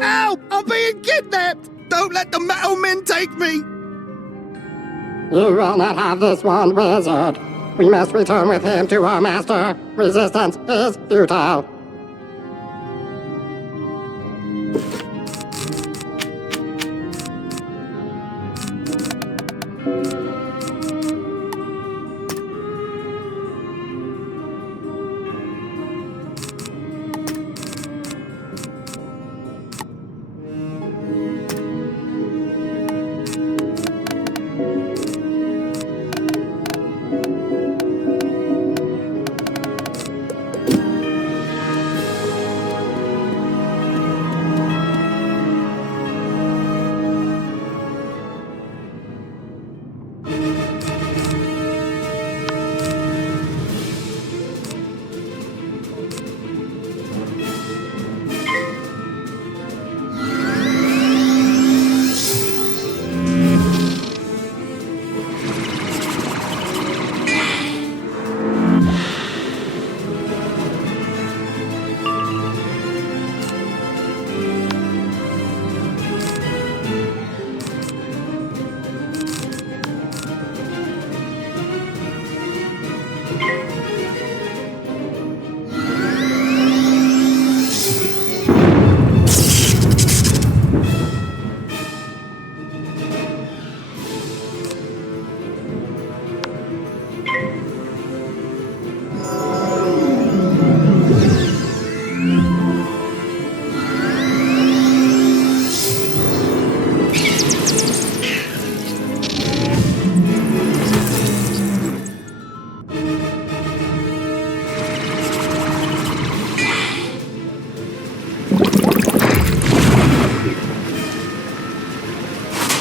Help! I'm being kidnapped! Don't let the metal men take me! You will not have this one, wizard. We must return with him to our master. Resistance is futile.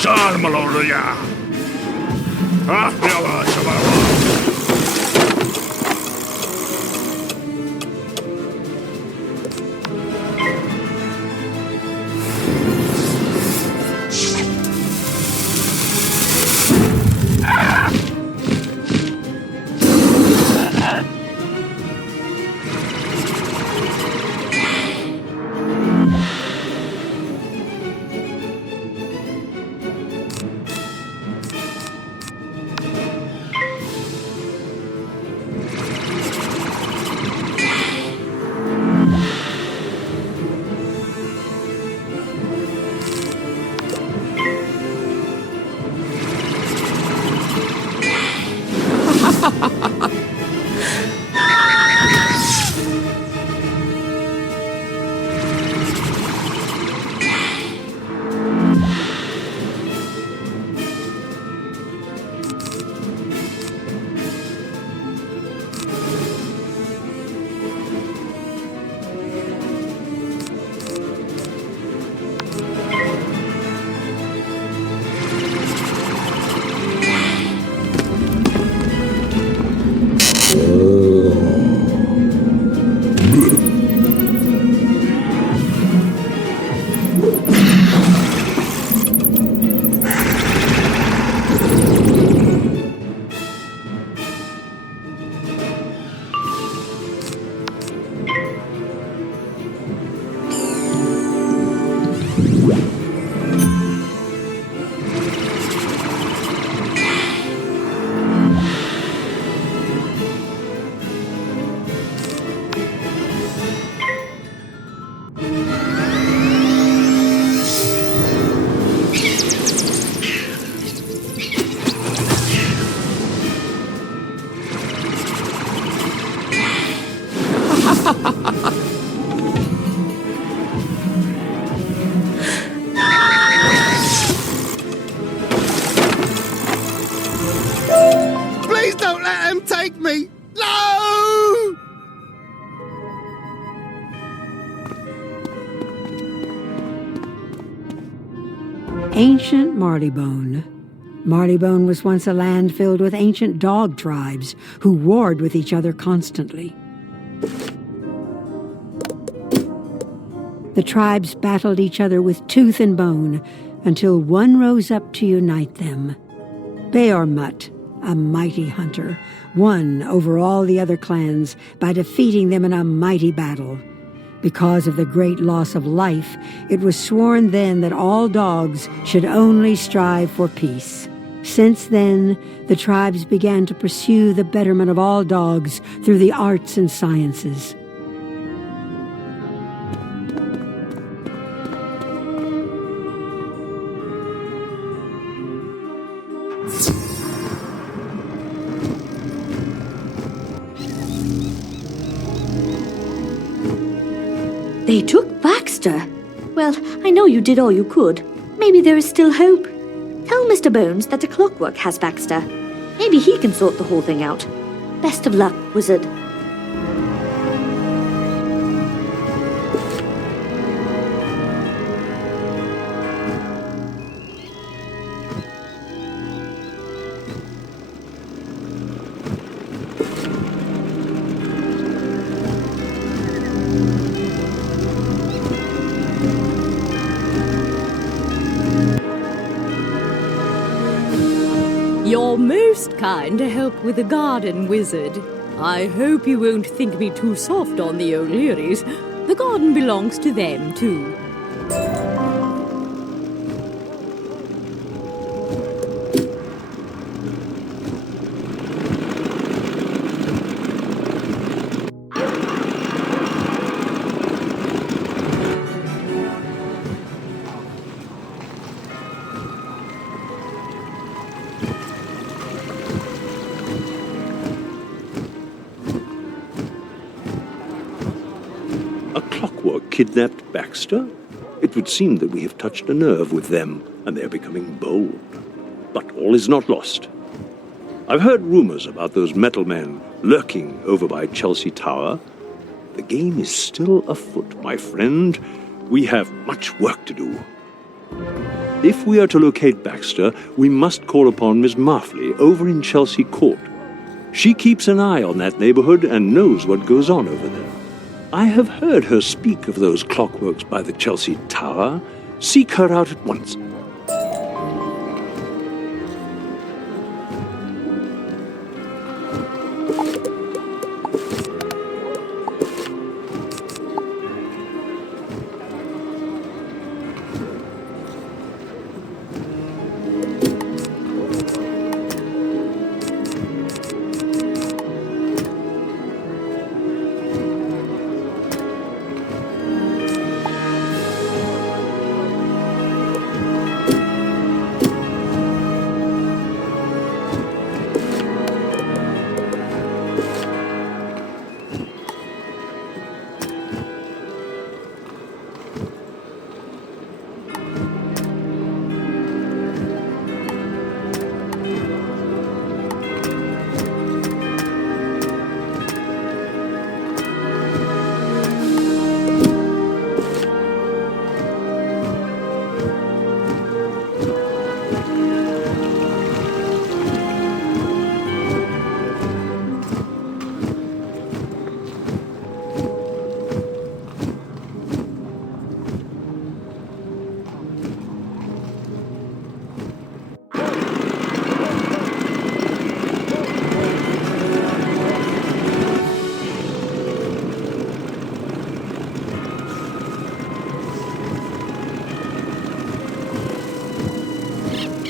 Sarmaloria! Ah, yavaş yavaş! Ancient Marleybone. Marleybone was once a land filled with ancient dog tribes who warred with each other constantly. The tribes battled each other with tooth and bone until one rose up to unite them. Beormut, a mighty hunter, won over all the other clans by defeating them in a mighty battle. Because of the great loss of life, it was sworn then that all dogs should only strive for peace. Since then, the tribes began to pursue the betterment of all dogs through the arts and sciences. They took Baxter. Well, I know you did all you could. Maybe there is still hope. Tell Mr. Bones that the clockwork has Baxter. Maybe he can sort the whole thing out. Best of luck, wizard. You're most kind to help with the garden, wizard. I hope you won't think me too soft on the O'Learys. The garden belongs to them, too. A clockwork kidnapped Baxter? It would seem that we have touched a nerve with them, and they are becoming bold. But all is not lost. I've heard rumors about those metal men lurking over by Chelsea Tower. The game is still afoot, my friend. We have much work to do. If we are to locate Baxter, we must call upon Miss Marfley over in Chelsea Court. She keeps an eye on that neighborhood and knows what goes on over there. I have heard her speak of those clockworks by the Chelsea Tower. Seek her out at once.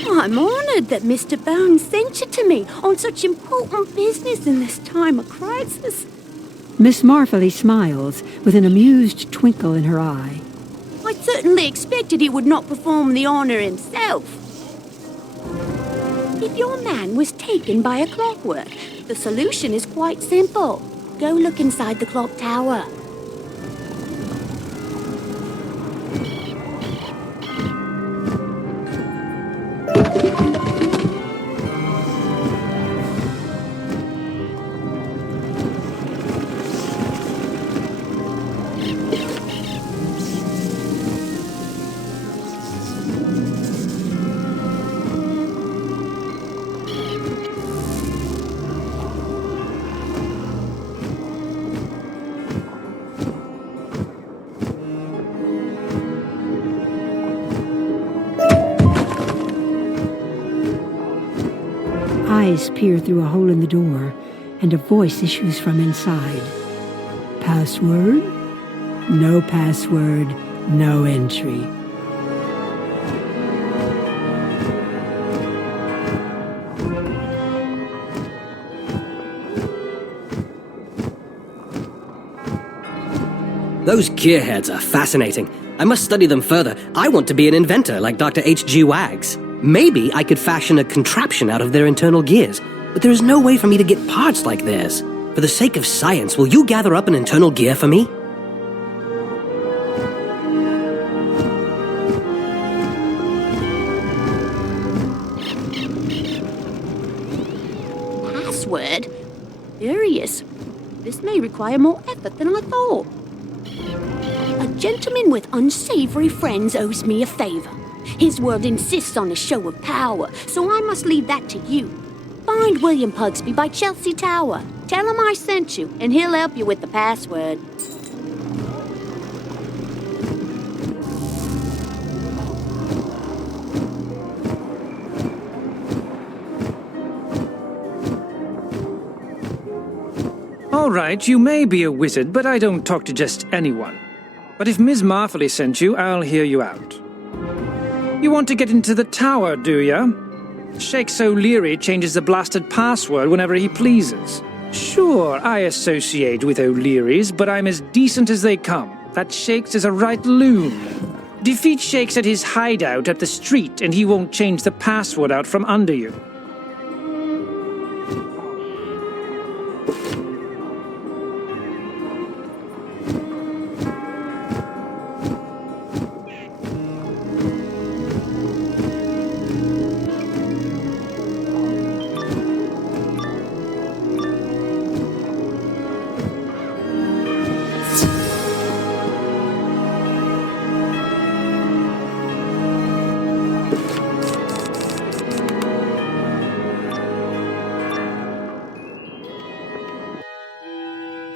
I'm honoured that Mr. Bones sent you to me on such important business in this time of crisis. Miss Marfley smiles with an amused twinkle in her eye. I certainly expected he would not perform the honour himself. If your man was taken by a clockwork, the solution is quite simple. Go look inside the clock tower. eyes peer through a hole in the door, and a voice issues from inside. Password? No password, no entry. Those gearheads are fascinating. I must study them further. I want to be an inventor like Dr. H.G. Waggs. Maybe I could fashion a contraption out of their internal gears, but there is no way for me to get parts like theirs. For the sake of science, will you gather up an internal gear for me? Password? Curious. This may require more effort than I thought. A gentleman with unsavory friends owes me a favor. His word insists on a show of power, so I must leave that to you. Find William Pugsby by Chelsea Tower. Tell him I sent you, and he'll help you with the password. All right, you may be a wizard, but I don't talk to just anyone. But if Ms. Marfley sent you, I'll hear you out. You want to get into the tower, do ya? Sheikh O'Leary changes the blasted password whenever he pleases. Sure, I associate with O'Leary's, but I'm as decent as they come. That Sheikh's is a right loon. Defeat Sheikh's at his hideout at the street, and he won't change the password out from under you.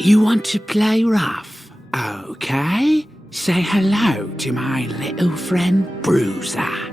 You want to play rough? Okay. Say hello to my little friend Bruiser.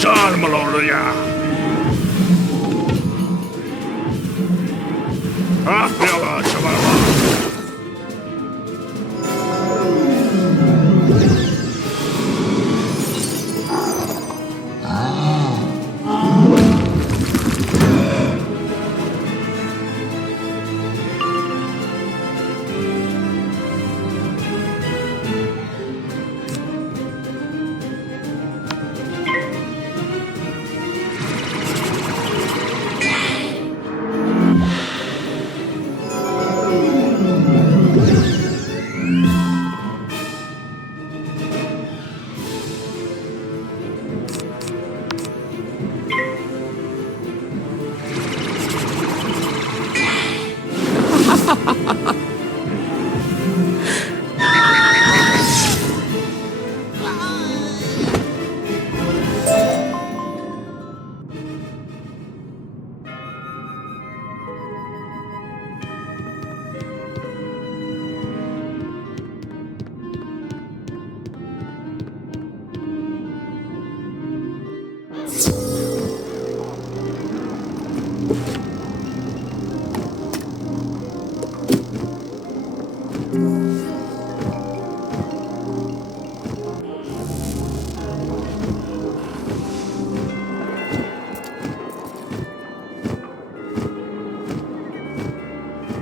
Sarmaloria. Ahjala Shabala.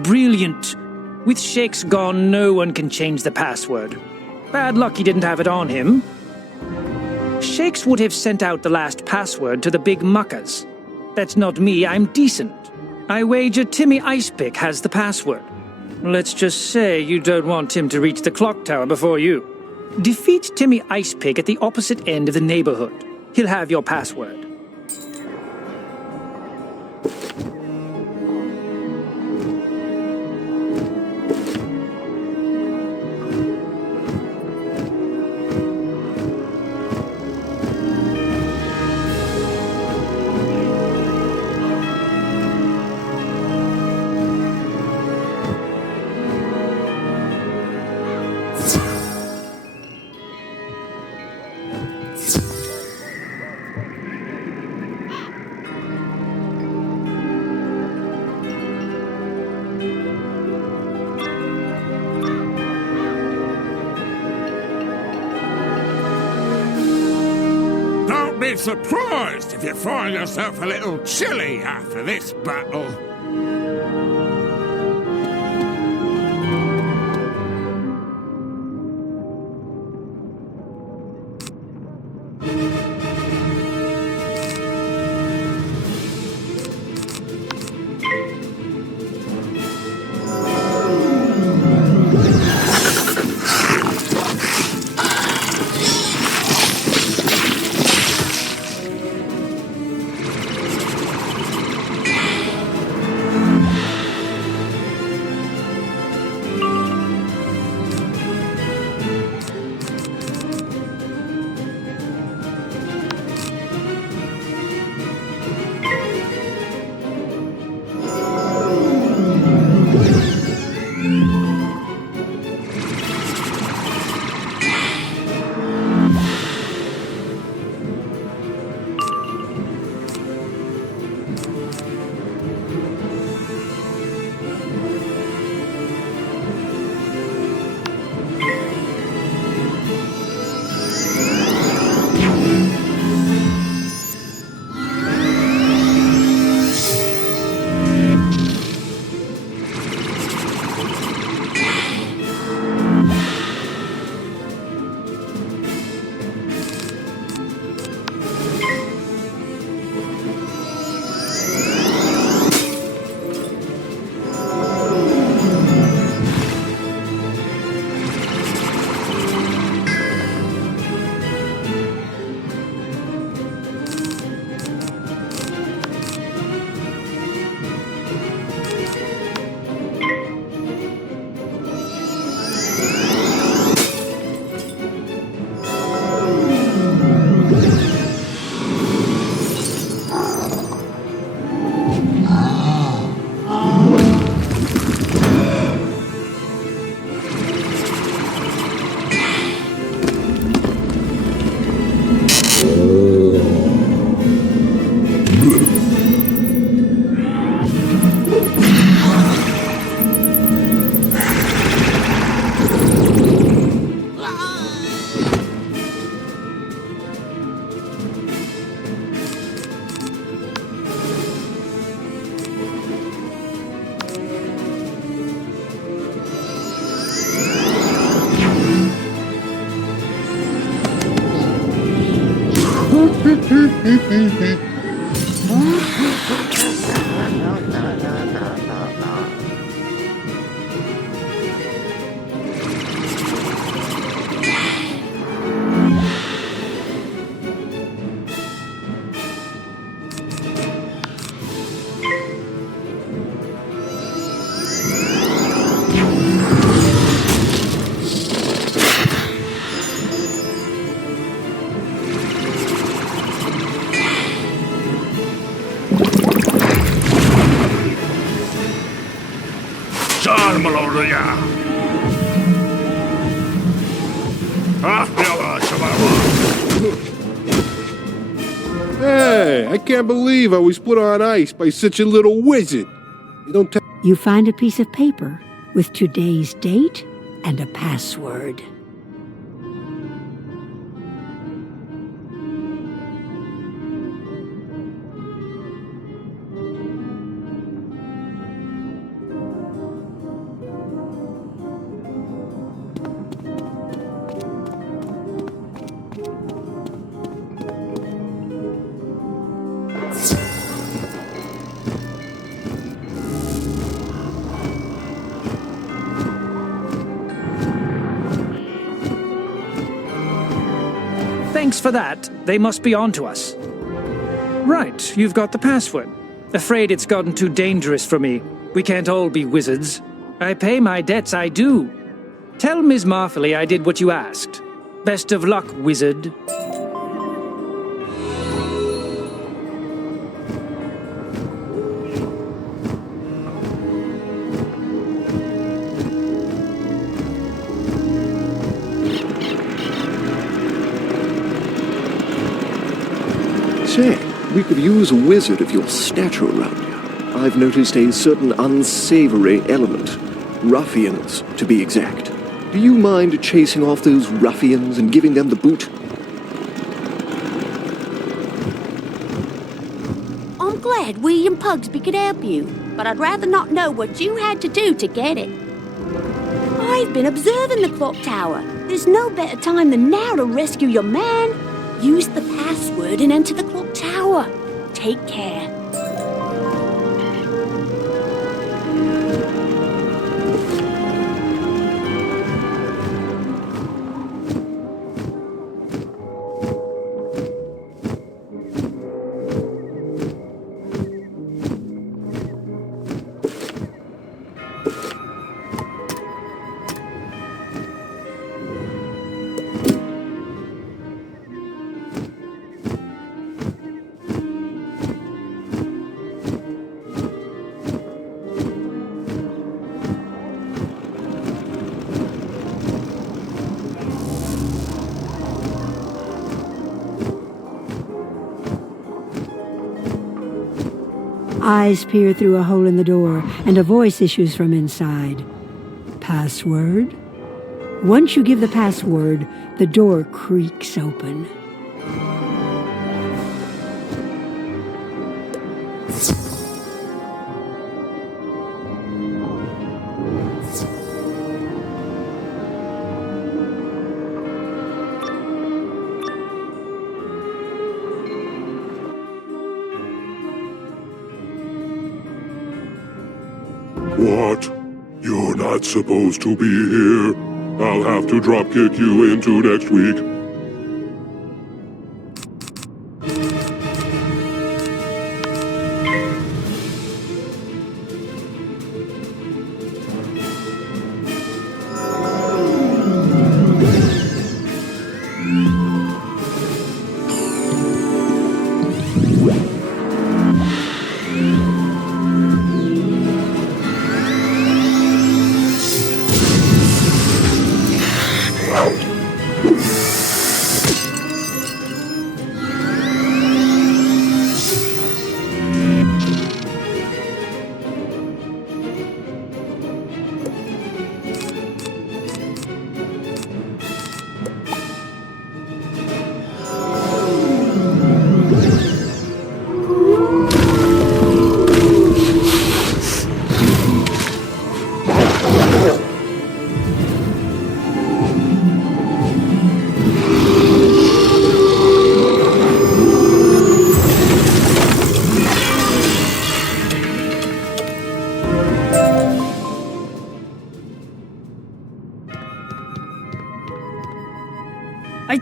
Brilliant. With Shakes gone, no one can change the password. Bad luck he didn't have it on him. Shakes would have sent out the last password to the big muckers. That's not me, I'm decent. I wager Timmy Icepick has the password. Let's just say you don't want him to reach the clock tower before you. Defeat Timmy Icepick at the opposite end of the neighborhood. He'll have your password. Be surprised if you find yourself a little chilly after this battle. Hey, I can't believe I was put on ice by such a little wizard. You don't tell. You find a piece of paper with today's date and a password. Thanks for that. They must be on to us. Right, you've got the password. Afraid it's gotten too dangerous for me. We can't all be wizards. I pay my debts, I do. Tell Ms. Marley I did what you asked. Best of luck, wizard. Say, we could use a wizard of your stature around here. I've noticed a certain unsavory element. Ruffians, to be exact. Do you mind chasing off those ruffians and giving them the boot? I'm glad William Pugsby could help you, but I'd rather not know what you had to do to get it. I've been observing the clock tower. There's no better time than now to rescue your man. Use the password and enter the clock tower. Take care. Eyes peer through a hole in the door, and a voice issues from inside. Password? Once you give the password, the door creaks open. What? You're not supposed to be here. I'll have to dropkick you into next week.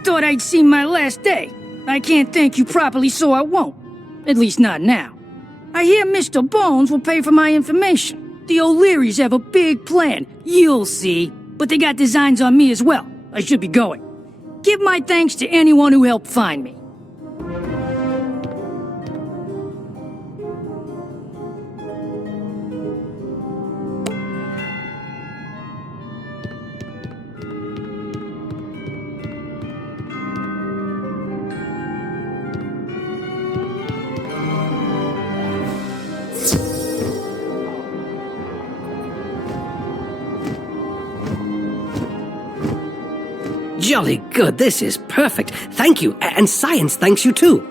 thought I'd seen my last day. I can't thank you properly, so I won't. At least not now. I hear Mr. Bones will pay for my information. The O'Learys have a big plan. You'll see. But they got designs on me as well. I should be going. Give my thanks to anyone who helped find me. Jolly good, this is perfect. Thank you, and science thanks you too.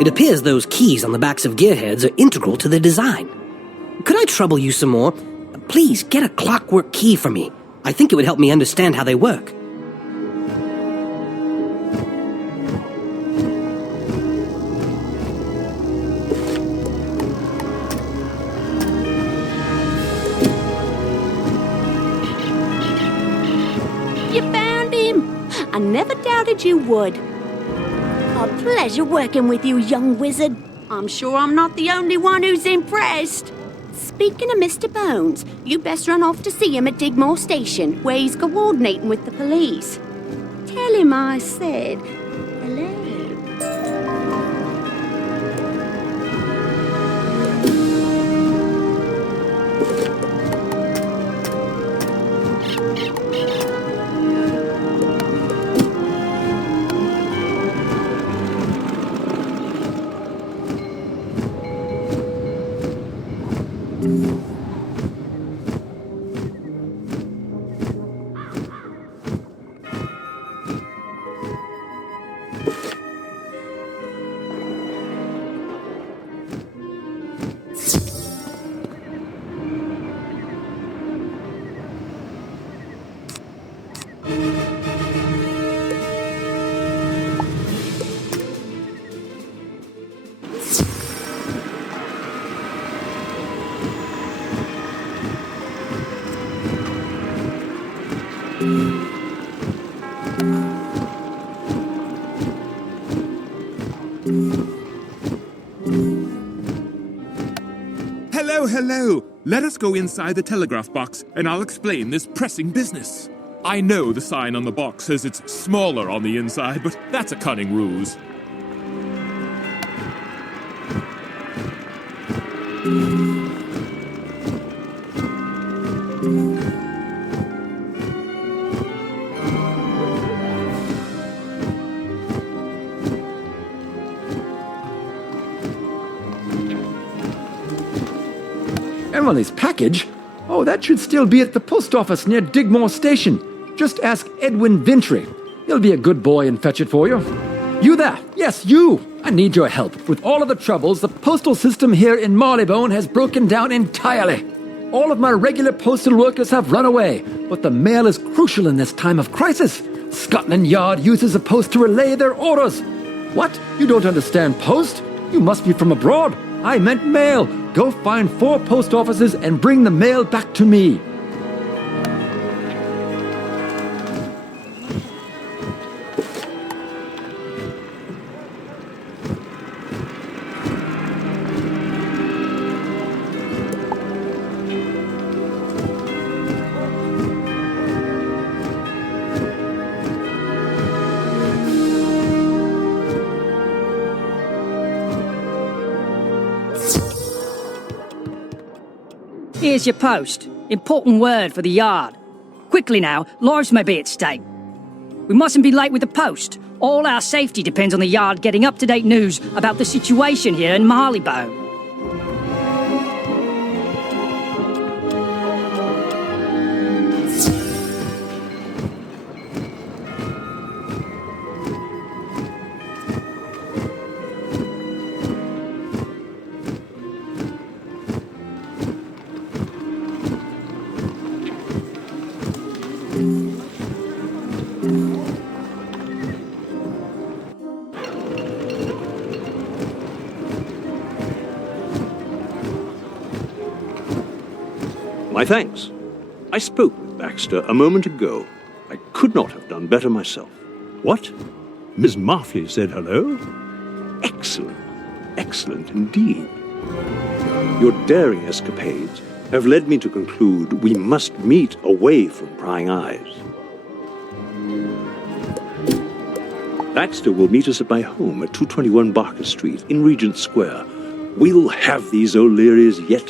It appears those keys on the backs of gearheads are integral to the design. Could I trouble you some more? Please, get a clockwork key for me. I think it would help me understand how they work. I never doubted you would. A pleasure working with you, young wizard. I'm sure I'm not the only one who's impressed. Speaking of Mr. Bones, you best run off to see him at Digmore Station, where he's coordinating with the police. Tell him I said hello. Hello! Let us go inside the telegraph box, and I'll explain this pressing business. I know the sign on the box says it's smaller on the inside, but that's a cunning ruse. Emily's package? Oh, that should still be at the post office near Digmore Station. Just ask Edwin Vintry. He'll be a good boy and fetch it for you. You there? Yes, you! I need your help. With all of the troubles, the postal system here in Marleybone has broken down entirely. All of my regular postal workers have run away, but the mail is crucial in this time of crisis. Scotland Yard uses the post to relay their orders. What? You don't understand post? You must be from abroad. I meant mail. Go find 4 post offices and bring the mail back to me. Here's your post. Important word for the yard. Quickly now, lives may be at stake. We mustn't be late with the post. All our safety depends on the yard getting up-to-date news about the situation here in Marleybone. My thanks. I spoke with Baxter a moment ago. I could not have done better myself. What? Miss Marfley said hello? Excellent. Excellent indeed. Your daring escapades have led me to conclude we must meet away from prying eyes. Baxter will meet us at my home at 221 Barker Street in Regent Square. We'll have these O'Learys yet.